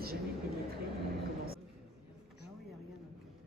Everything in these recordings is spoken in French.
jamais pénétré. Ah oui, il n'y a rien dans le catalogue.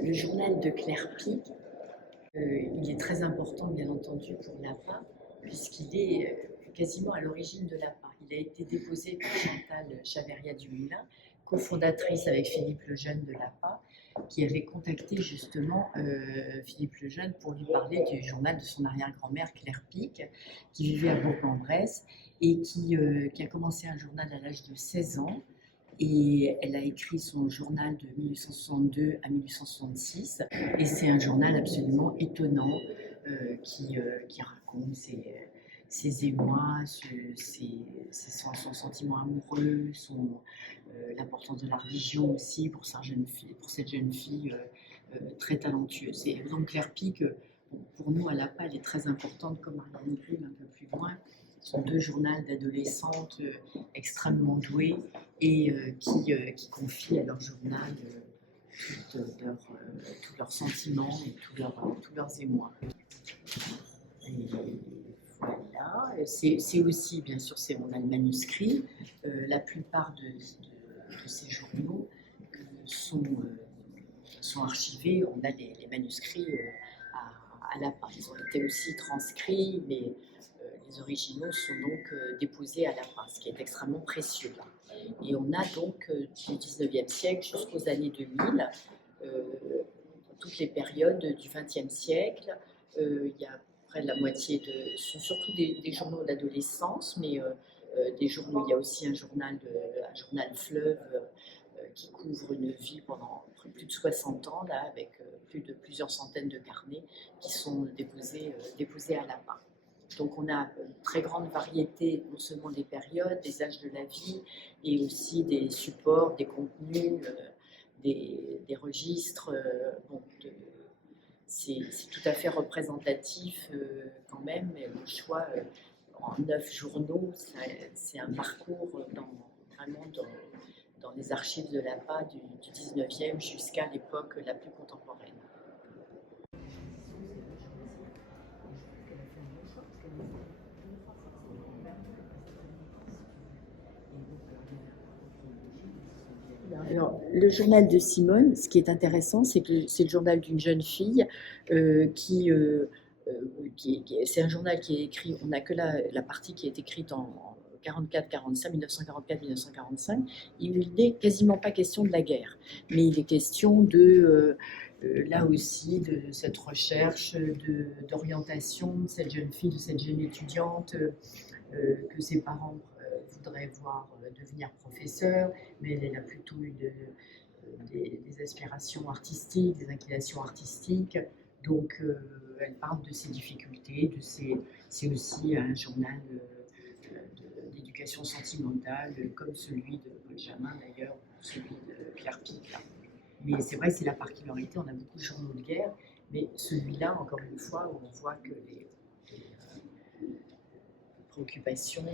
Le journal de Claire Pic, il est très important, bien entendu, pour l'APA, puisqu'il est quasiment à l'origine de l'APA. Il a été déposé par Chantal Chaveria-Dumoulin, cofondatrice avec Philippe Lejeune de l'APA, qui avait contacté justement Philippe Lejeune pour lui parler du journal de son arrière-grand-mère Claire Pic, qui vivait à Bourg-en-Bresse et qui a commencé un journal à l'âge de 16 ans. Et elle a écrit son journal de 1862 à 1866. Et c'est un journal absolument étonnant qui raconte ses émois, son sentiment amoureux, l'importance de la religion aussi pour cette jeune fille très talentueuse. Et donc Claire Pic, pour nous à l'APA, elle est très importante comme Marianne Grimm un peu plus loin. Ce sont deux journaux d'adolescentes extrêmement douées et qui confient à leur journal tous leurs sentiments et tous leurs émois. Et voilà, c'est aussi, bien sûr, on a le manuscrit. La plupart de ces journaux sont archivés. On a les manuscrits à l'APA. Ils ont été aussi transcrits, mais les originaux sont donc déposés à l'APA, ce qui est extrêmement précieux. Et on a donc du 19e siècle jusqu'aux années 2000, toutes les périodes du 20e siècle. Il y a près de la moitié ce sont surtout des journaux d'adolescence, mais des journaux, il y a aussi un journal fleuve qui couvre une vie pendant plus de 60 ans, là, avec plusieurs centaines de carnets qui sont déposés à l'APA. Donc on a une très grande variété, non seulement des périodes, des âges de la vie, et aussi des supports, des contenus, des registres. C'est tout à fait représentatif quand même. Mais le choix en 9 journaux, c'est un parcours vraiment dans les archives de l'APA du 19e jusqu'à l'époque la plus contemporaine. Alors, le journal de Simone, ce qui est intéressant, c'est que c'est le journal d'une jeune fille c'est un journal qui est écrit, on n'a que la partie qui est écrite en 1944-1945, il n'est quasiment pas question de la guerre, mais il est question là aussi, de cette recherche d'orientation de cette jeune fille, de cette jeune étudiante que ses parents voudraient voir devenir professeur, mais elle a plutôt des aspirations artistiques, des inclinations artistiques. Donc, elle parle de ses difficultés, c'est aussi un journal d'éducation sentimentale, comme celui de Paul Jamin d'ailleurs, celui de Pierre Pic. Mais c'est vrai, c'est la particularité, on a beaucoup de journaux de guerre, mais celui-là, encore une fois, où on voit que les préoccupations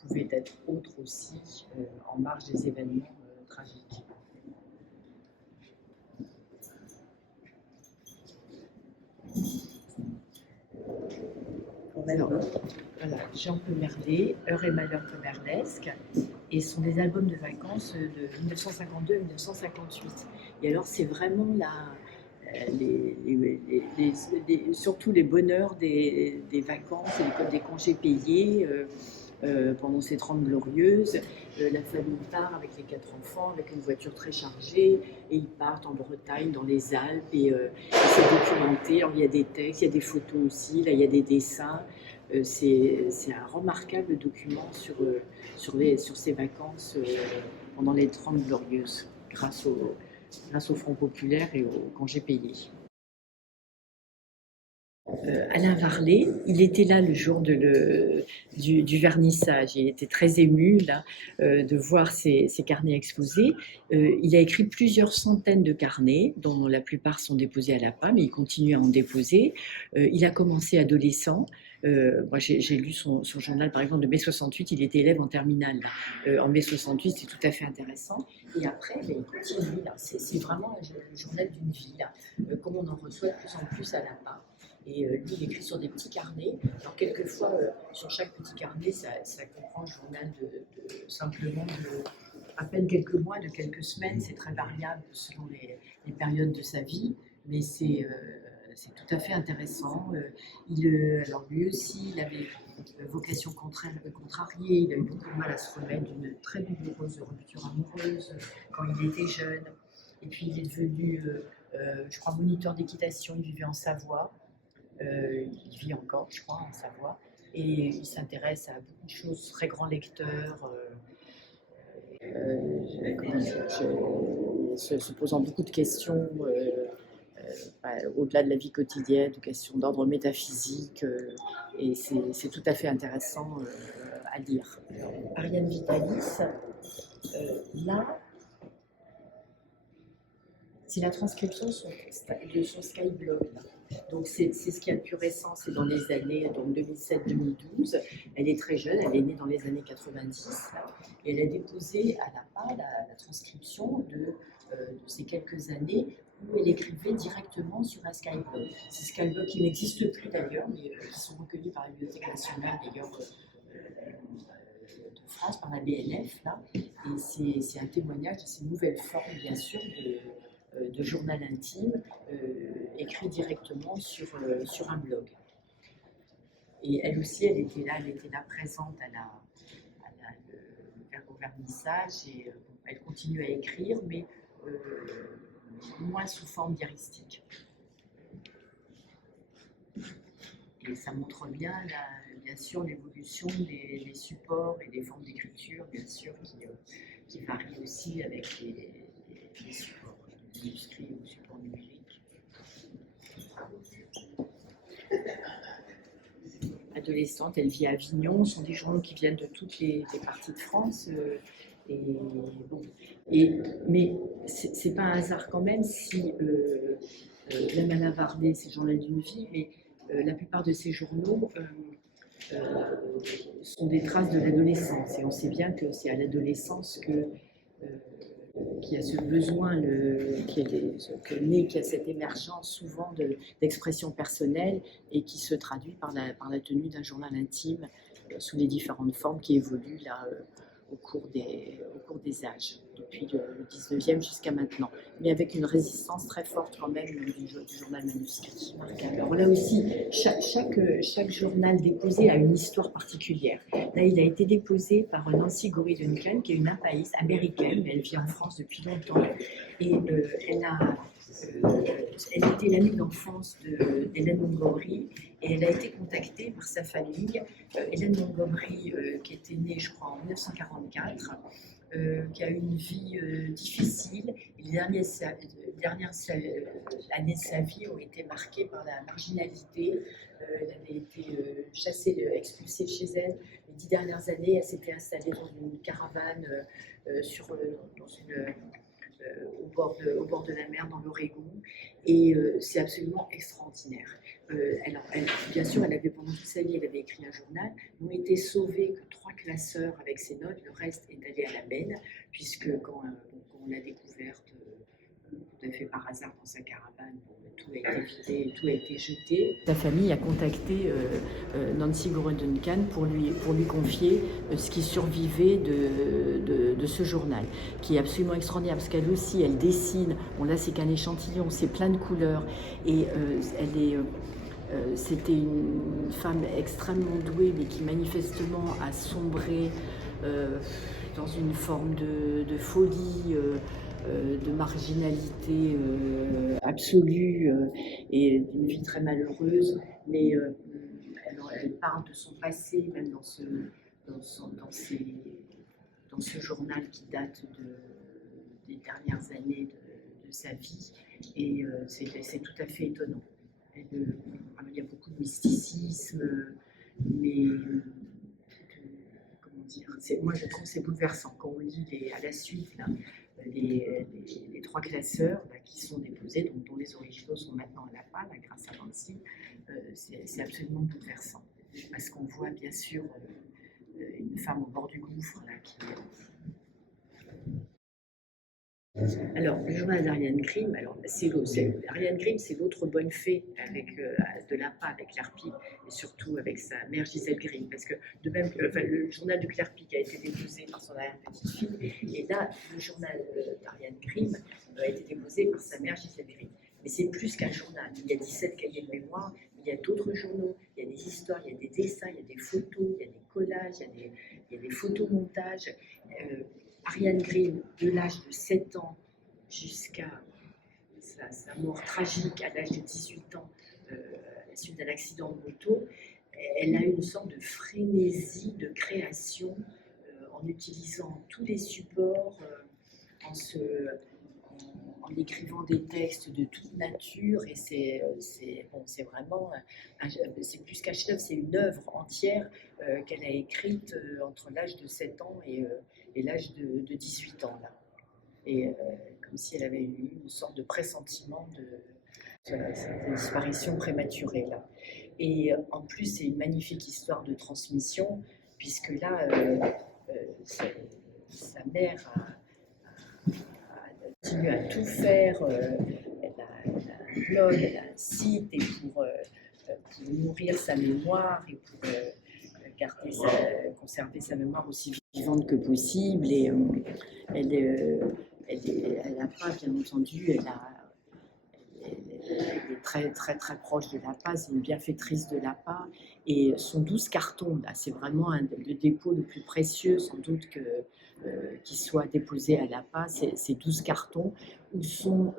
pouvaient être autres aussi en marge des événements tragiques. Alors, voilà, Jean Pemerlé, Heures et malheurs pemerlesques, et ce sont des albums de vacances de 1952 à 1958. Et alors, c'est vraiment surtout les bonheurs des vacances et des congés payés pendant ces 30 glorieuses. La famille part avec les 4 enfants, avec une voiture très chargée, et ils partent en Bretagne, dans les Alpes, et c'est documenté. Alors, il y a des textes, il y a des photos aussi, là il y a des dessins. C'est un remarquable document sur ces vacances pendant les 30 glorieuses, grâce au Front populaire et aux congés payés. Alain Varlet, il était là le jour du vernissage. Il était très ému là, de voir ses carnets exposés. Il a écrit plusieurs centaines de carnets, dont la plupart sont déposés à l'APA, mais il continue à en déposer. Il a commencé adolescent. Moi, j'ai lu son journal, par exemple, de mai 68. Il était élève en terminale. En mai 68, c'est tout à fait intéressant. Et après, ben, il continue. C'est vraiment le journal d'une vie, là, comme on en reçoit de plus en plus à l'APA. Et lui, il écrit sur des petits carnets. Alors, quelquefois, sur chaque petit carnet, ça comprend le journal simplement de à peine quelques mois, de quelques semaines. C'est très variable selon les périodes de sa vie, mais c'est tout à fait intéressant. Alors, lui aussi, il avait vocation contrariée. Il a eu beaucoup de mal à se remettre d'une très douloureuse rupture amoureuse quand il était jeune. Et puis, il est devenu, je crois, moniteur d'équitation. Il vivait en Savoie. Il vit encore, je crois, en Savoie, et il s'intéresse à beaucoup de choses, très grand lecteur, se posant beaucoup de questions, au-delà de la vie quotidienne, de questions d'ordre métaphysique, et c'est tout à fait intéressant à lire. Ariane Vitalis, là, c'est la transcription de son Skyblog. Donc c'est ce qui est le plus récent, c'est dans les années 2007-2012. Elle est très jeune, elle est née dans les années 90. Et elle a déposé à l'APA la transcription de ces quelques années où elle écrivait directement sur un Skyblog. Ces Skyblog qui n'existent plus d'ailleurs, mais qui sont recueillis par la Bibliothèque nationale d'ailleurs de France, par la BNF. Là. Et c'est un témoignage de ces nouvelles formes, bien sûr, de journal intime écrit directement sur un blog. Et elle aussi, elle était là présente au vernissage, et elle continue à écrire, mais moins sous forme diaristique. Et ça montre bien, bien sûr, l'évolution des supports et des formes d'écriture, bien sûr, qui varient aussi avec les supports manuscrits ou supports numériques. Adolescente, elle vit à Avignon, ce sont des journaux qui viennent de toutes les parties de France. Mais c'est pas un hasard quand même si même Alain Varlet, c'est le journal d'une vie, mais la plupart de ces journaux sont des traces de l'adolescence. Et on sait bien que c'est à l'adolescence qu'il y a ce besoin, qu'il y a cette émergence souvent d'expression personnelle et qui se traduit par la tenue d'un journal intime sous les différentes formes qui évoluent là, au cours des âges, depuis le 19e jusqu'à maintenant, mais avec une résistance très forte quand même du journal manuscrit. Alors là aussi, chaque journal déposé a une histoire particulière. Là, il a été déposé par Nancy Gorey Duncan, qui est une apaïste américaine, mais elle vit en France depuis longtemps, et elle était l'amie d'enfance d'Hélène Montgomery, et elle a été contactée par sa famille. Hélène Montgomery, qui était née, je crois, en 1944, qui a eu une vie difficile. Et les dernières années de sa vie ont été marquées par la marginalité. Elle avait été chassée, expulsée de chez elle. Les 10 dernières années, elle s'était installée dans une caravane au bord de la mer, dans l'Oregon, et c'est absolument extraordinaire. Bien sûr, elle avait pendant toute sa vie, elle avait écrit un journal, n'ont été sauvés que 3 classeurs avec ses notes, le reste est allé à la benne, puisque quand on l'a découverte tout à fait par hasard dans sa caravane, tout a été vidé, tout a été jeté. Sa famille a contacté Nancy Gorey Duncan pour lui confier ce qui survivait de ce journal, qui est absolument extraordinaire, parce qu'elle aussi, elle dessine, bon là c'est qu'un échantillon, c'est plein de couleurs, et c'était une femme extrêmement douée, mais qui manifestement a sombré dans une forme de folie, de marginalité absolue, et d'une vie très malheureuse. Mais elle parle de son passé, même dans ce journal qui date des dernières années de sa vie. Et c'est tout à fait étonnant. Il y a beaucoup mysticisme, mais comment dire, moi je trouve que c'est bouleversant quand on lit à la suite là, les trois classeurs là, qui sont déposés, donc, dont les originaux sont maintenant à la PA, là, grâce à Nancy. C'est absolument bouleversant parce qu'on voit bien sûr une femme au bord du gouffre là, qui, alors, le journal d'Ariane Grimm, alors, Ariane Grimm, c'est l'autre bonne fée avec, de l'APA, avec Claire-Pie, et surtout avec sa mère Gisèle Grimm, parce que de même, le journal de Claire-Pie a été déposé par son arrière-petite-fille, et là, le journal d'Ariane Grimm a été déposé par sa mère Gisèle Grimm. Mais c'est plus qu'un journal. Il y a 17 cahiers de mémoire, il y a d'autres journaux, il y a des histoires, il y a des dessins, il y a des photos, il y a des collages, il y a des photomontages. Ariane Grimm, de l'âge de 7 ans jusqu'à sa mort tragique à l'âge de 18 ans, à la suite d'un accident de moto, elle a une sorte de frénésie de création en utilisant tous les supports, en écrivant des textes de toute nature, et c'est vraiment, c'est plus qu'un chef-d'œuvre, c'est une œuvre entière qu'elle a écrite entre l'âge de 7 ans et l'âge de 18 ans. Là. Et comme si elle avait eu une sorte de pressentiment de sa disparition prématurée. Là. Et en plus, c'est une magnifique histoire de transmission, puisque là, sa mère continue à tout faire. Elle a un blog, elle a un site, et pour nourrir sa mémoire et pour conserver sa mémoire aussi vivante que possible. Et elle n'a pas, bien entendu, elle est très, très, très proche de l'APA, c'est une bienfaitrice de l'APA. Et son 12 cartons, là, c'est vraiment le dépôt le plus précieux, sans doute, qui soit déposé à l'APA, c'est 12 cartons où sont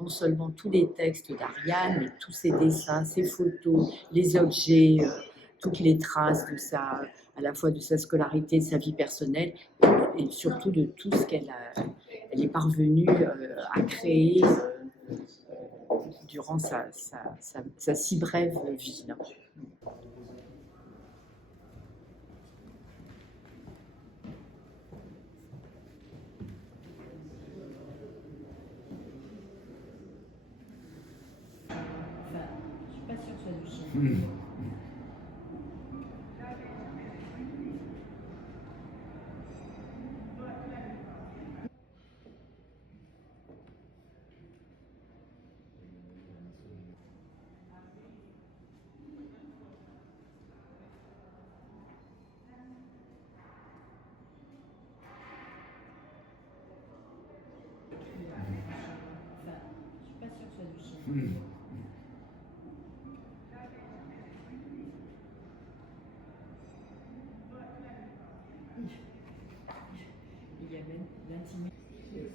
non seulement tous les textes d'Ariane, mais tous ses dessins, ses photos, les objets, toutes les traces à la fois de sa scolarité, de sa vie personnelle, et surtout de tout ce qu'elle est parvenue à créer durant sa si brève vie. Là. Enfin, je suis pas sûre que ce soit du chien. Enfin, je suis pas sûre que ce soit du chien. Il y a même l'intimité.